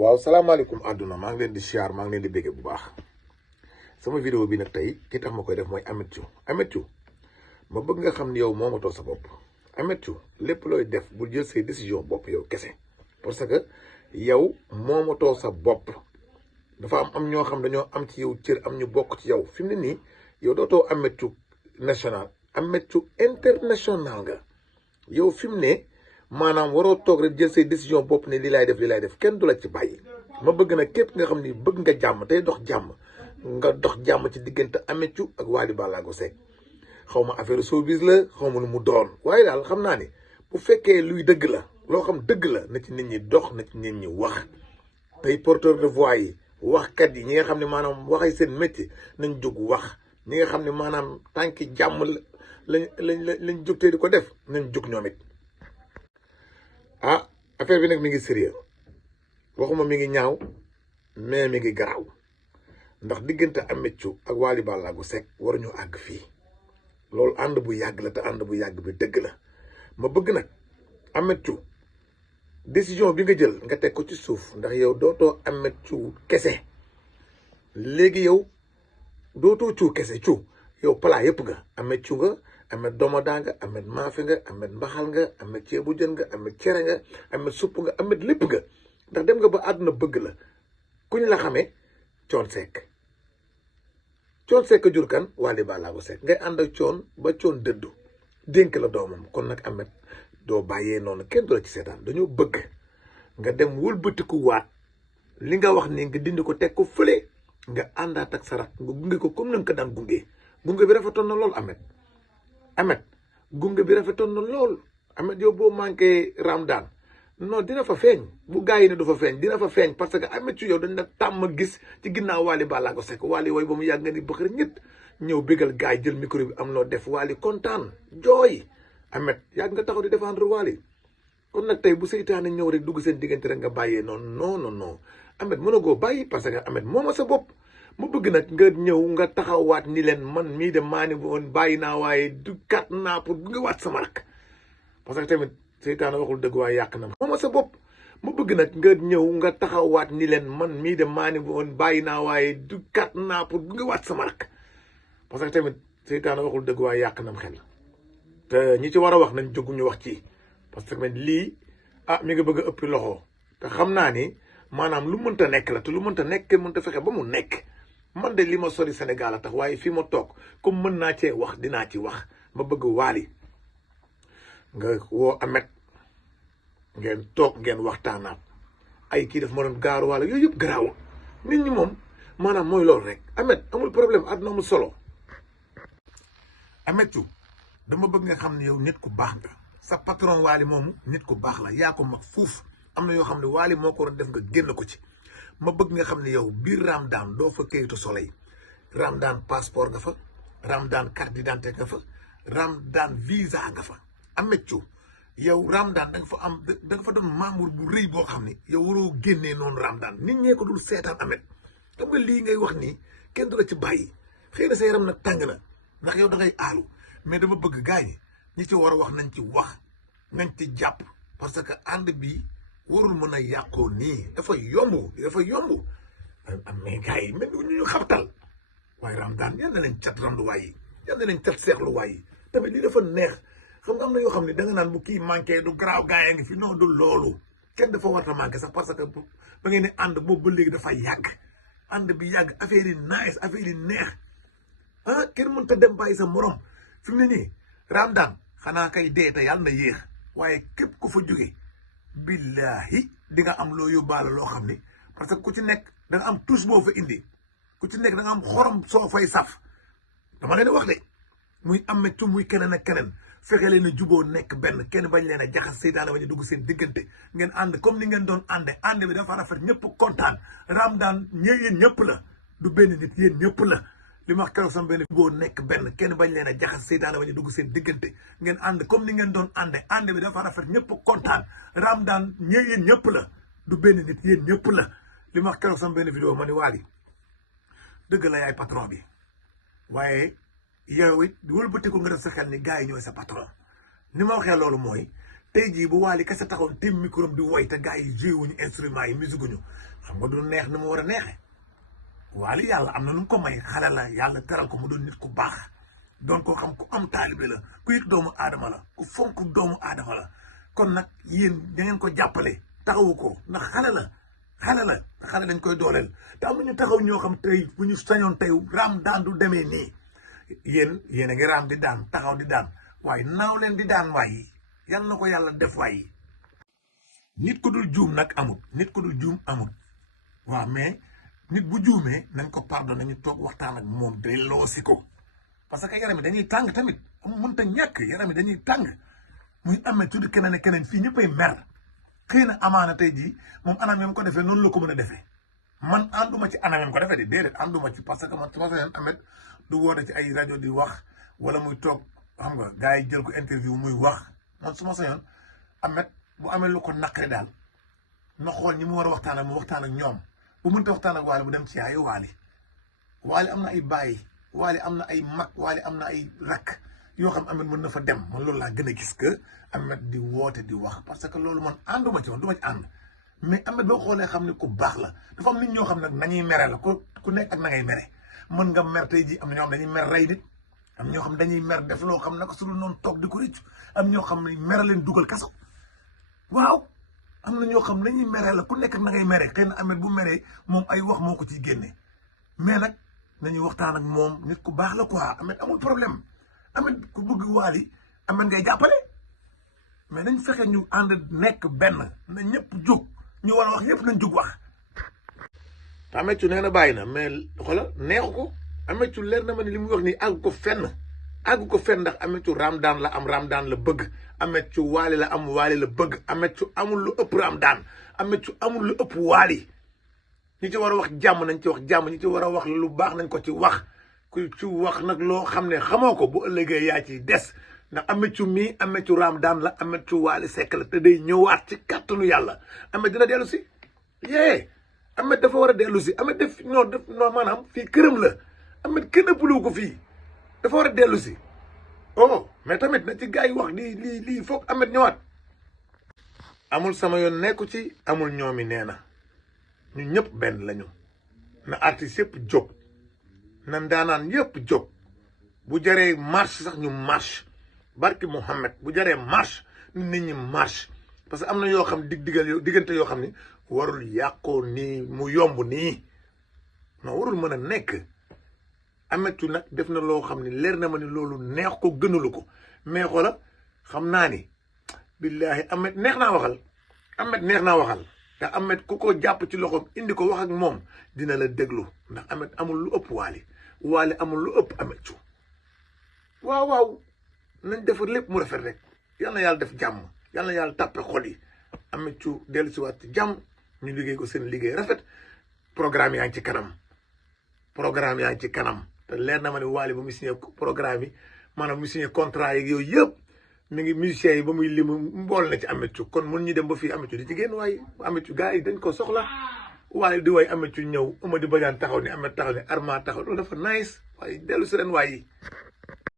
waaw salaamaaleykum àdduna maa ngi leen di siyaar maa ngi leen di bégge bu baax sama vidéo bi nag tey ki tax ma koy def mooy Ameth Thiou ma bëgg nga xam ni yow moomatoo sa bopp. Ameth Thiou lépp looy def bu jël say décision bopp yow kese parce que yow moomatoo sa bopp. dafa am ñoo xam dañoo am ci yow cër am ñu bokk ci yow fi mu ne nii yow dootoo Ameth Thiou national Ameth Thiou international nga yow fi mu ne maanaam waroo toog rek jël say décision bopp ne lii laay def kenn du la ci bàyyi. ma bëgg nag képp nga xam ni bëgg nga jàmm tey dox jàmm nga dox jàmm ci diggante Ameth Thiou ak Wally Ballago Seck xaw ma affaire showbiz la xaw ma lu mu doon waaye daal xam naa ni bu fekkee luy dëgg la loo xam dëgg la na ci nit ñi dox na ci nit ñi wax. tey porteur de voix yi waxkat yi ñi nga xam ne maanaam waxay seen métier nañ jóg wax ñi nga xam ne maanaam tànki jàmm lañ jóg tey di ko def nañ jóg ñoom it. ah affaire bi nag mi ngi sérieux waxuma mi ngi ñaaw mais mi ngi garaaw ndax diggante Ameth Thiou ak Wally Ballago Seck waruñu àgg fii loolu ànd bu yàgg la te ànd bu yàgg bi dëgg la ma bëgg nag Ameth Thiou décision bi nga jël nga teg ko ci suuf ndax yow dootoo Ameth Thiou kese léegi yow dootoo Thiou kese Thiou yow palaa yëpp nga Ameth Thiou nga Ameth domoda nga Ameth maafe nga Ameth mbaxal nga Ameth ceebu jën nga Ameth cere nga Ameth supp nga Ameth lépp nga ndax dem nga ba àdduna bëgg la kuñ la xamee Thione Seck jur kan Wally Ballago Seck ngay ànd ak Thione ba Thione dëddu dénk la doomam kon nag Ameth doo bàyyee noonu kenn du la ci seetaan dañoo bëgg nga dem wëlbatiku waat li nga wax ni nga dindi ko teg ko fële nga àndaat ak sarak nga gunge ko comme na nga ko daan gunge bi rafetoon na lool Ameth gunge bi rafetoon na lool Ameth yow boo manqué Ramadan non dina fa feeñ bu gaa yi ne du fa feeñ dina fa feeñ parce que Ameth Thiou yow dañ la tàmm gis ci ginnaaw Wally Ballago Seck Wally wooy ba mu yàgg nga ni bëxër ñett ñëw bégal gaa yi jël micro bi am noo def Wally kontaan jooy Ameth yàgg nga taxaw di défendre Wally kon nag tey bu seytaane ñëw rek dugg seen diggante rek nga bàyyee noonu non Ameth mën a goo bàyyi parce que Ameth mooma sa bopp mu bëgg nag nga ñëw nga taxawaat ni leen man mii de maa ni woon bàyyi naa waaye du kat naa pour bu nga waat sama rak parce que tamit seytaane waxul dëgg waaye yàq na mooma sa bopp mu bëgg nag nga ñëw nga taxawaat ni leen man mii de maa ni woon bàyyi naa waaye du kat naa pour bu nga waat sama rak parce que tamit seytaane waxul dëgg waaye yàq nam xel te ñi ci war a wax nañ jóg ñu wax ci parce que lii mi nga bëgg a ëppi loxo te xam naa ni maanaam lu mënta nekk la te lu mënta nekk mënta fexe ba mu nekk man de li ma sori Sénégal a tax waaye fii ma toog comme mën naa cee wax dinaa ci wax ma bëgg Wally nga woo Ameth ngeen toog ngeen waxtaanaat ay kii daf ma doon gaaru wala yooyu yëpp garaawul nit ñi moom maanaam mooy loolu rek Ameth amul problème àdduna amul solo. Ameth Thiou dama bëgg nga xam ne yow nit ku baax nga sa patron Wally moomu nit ku baax la yaa ko mag fuuf am na yoo xam ne Wally moo ko doon def nga génn ko ci ma bëgg nga xam ne yow biir Ramadan doo fa kayitu soleil Ramadan passeport nga fa Ramadan carte d'identité nga fa Ramadan visa nga fa Ameth Thiou yow Ramadan da nga fa doon membre bu rëy boo xam ne yow waroo génnee noonu Ramadan nit ñee ko dul seetaan Ameth xam nga lii ngay wax nii kenn du la ci bàyyi xëy na sa yaram nag tàng na ndax yow da ngay aalu mais dama bëgg gars yi ñi ci war a wax nañ ci wax nañ ci jàpp parce que ànd bi warul mën a yàqoo nii dafa yomb mais gars yi mel ni ñu xabtal waaye Ramadan yal na leen cat ramluwaay yi yal na leen cat seexluwaay yi tamit lii dafa neex xam nga am na yoo xam ne da nga naan bu kii manqué du garaaw gars yaa ngi fi non du loolu kenn dafa war a manqué sax parce que ba ngeen ne ànd boobu ba léegi dafa yàgg ànd bi yàgg affaire yi nice affaire yi neex kenn mënut a dem bàyyi sa morom fi mu ne nii Ramadan xanaa kay dee te yàlla na yéex waaye képp ku fa jóge billahi di nga am loo yóbbaale loo xam ni parce que ku ci nekk da nga am tous boo fa indi ku ci nekk da nga am xorom soo fay saf dama leen wax de muy Ameth Thiou muy keneen ak keneen fexe leen a juboo nekk benn kenn bañ leen a jaxas seytaane bañ a dugg seen diggante ngeen ànd comme ni ngeen doon ànd bi dafa rafet ñëpp kontaan Ramadan yéen ñëpp la du benn nit yéen ñëpp la li ma wax keroog sama benn boo nekk benn kenn bañ leen a jaxas seytaane bañ a dugg seen diggante ngeen ànd comme ni ngeen doon ànd bi dafa rafet ñëpp kontaan Ramadan yéen ñëpp la du benn nit yéen ñëpp la li ma wax keroog sama benn vidéo ma ni Wally dëgg la yaay patron bi waaye yow it wëlbati ko nga def sa xel ni gars yi ñooy sa patron ni ma waxee loolu mooy tey jii bu Wally kese taxawoon tim micro di woy te gars yi joué wuñu instrument yi musique ñu xam nga du neex ni mu war a neexee Wally yàlla am na nu mu ko may xale la yàlla teral ko mu doon nit ku baax doon ko xam ku am taalibe la ku yëg doomu aadama la ku fonk doomu aadama la kon nag yéen da ngeen ko jàppale taxawu ko ndax xale lañ koy dooleel te am nañu taxaw ñoo xam tey bu ñu sañoon tey raam daan du demee nii yéen a ngi raam di daan taxaw di daan waaye naaw leen di daan waaye yal na ko yàlla def waaye nit ku dul juum nag amut nit ku dul juum amut waaw mais nit bu juumee nañ ko pardonné nañu toog waxtaan ak moom delloosi ko parce que yaram yi dañuy tàng tamit mënta ñàkk yaram yi dañuy tàng muy amee tudd keneen ak keneen fii ñëppay mer xëy na amaana tey jii moom anam yam ko defee noonu la ko mën a defee man ànduma ci anam yam ko defee di déedéet ànduma ci parce que man su ma sañoon Ameth du woote ci ay rajo di wax wala muy toog xam nga gars yi jël ko interview muy wax man su ma sañoon Ameth bu amee lu ko naqari daal na xool ñi mu war a waxtaan ak mu waxtaan ak ñoom bu mënta waxtaan ak Wally bu dem ci yaayu Wally am na ay baay Wally am na ay mag Wally am na ay rakk yoo xam Ameth mën na fa dem man loolu laa gën a gis que Ameth di woote di wax parce que loolu man ànduma ci man du ma ci ànd mais Ameth boo xoolee xam ne ku baax la dafa am nit ñoo xam ne nañuy mere la ku nekk ak na ngay mere mën nga mer tey jii am na ñoo xam dañuy mer rey nit am ñoo xam dañuy mer def loo xam naka su dul noonu toog di ko rëccu am ñoo xam ne mere leen dugal kaso waaw am na ñoo xam nañuy mere la ku nekk ak na ngay mere xëy na Ameth bu meree moom ay wax moo ko ciy génne mais nag nañuy waxtaan ak moom nit ku baax la quoi Ameth amul problème Ameth ku bëgg Wally Ameth ngay jàppale mais nañ fexe ñu ànd nekk benn na ñëpp jóg ñu war a wax ñëpp nañ jóg wax. Ameth nee na bàyyi na mais xoolal neexu ko Ameth leer na ma ne li muy wax nii àgg ko fenn ndax Ameth Ramadane la am Ramadane la bëgg Ameth Wally la am Wally la bëgg Ameth amul lu ëpp Ramadane Ameth amul lu ëpp Wally ñi ci war a wax jàmm nañ ci wax jàmm ñi ci war a wax lu baax nañ ko ci wax ku ci wax nag loo xam ne xamoo ko bu ëllëgee yaa ci des ndax Ameth mii Ameth Ramadane la Ameth Wally Seck la te day ñëwaat ci kàttanu yàlla Ameth dina dellu si Ameth dafa war a dellu si Ameth def non maanaam fii këram la Ameth kenn ëpplu ko fii dafa war a dellu si mais tamit na ci gars yi wax lii foog Ameth ñëwaat amul sama yoon nekku ci amul ñoomi nee na ñu ñëpp benn lañu na artiste yëpp jóg na ndaanaan yëpp jóg bu jaree marche sax ñu marche barki Mouhamed bu jaree marche nit ñi marche parce que am na yoo xam diggante yoo xam ni warul yàqoo nii mu yomb nii non warul mën a nekk Ameth nag def na loo xam ne leer na ma ni loolu neex ko gënalu ko mais xoola xam naa ni billaahi Ameth neex naa waxal te Ameth ku ko jàpp ci loxoom indi ko wax ak moom dina la déglu ndax Ameth amul lu ëpp Wally amul lu ëpp Ameth waaw nañ defar lépp mu rafet rek yal na yàlla def jàmm yal na yàlla tàppe xol yi Ameth dellu si waat ci jàmm ñu liggéey ko seen liggéey rafet programme yaa ngi ci kanam te leer na ma ne Wally ba mu signé programme yi maanaam mu signé contrat yi yooyu yëpp mi ngi musiciens yi ba muy limu mbool na ci Ameth kon mun ñu dem ba fii Ameth di ci génn waaye Ameth gars yi dañ ko soxla Wally di way Ameth ñëw Amady Badiane taxaw ni Ameth taxaw ni Arma taxaw loolu dafa nice waaye dellu si ren waaye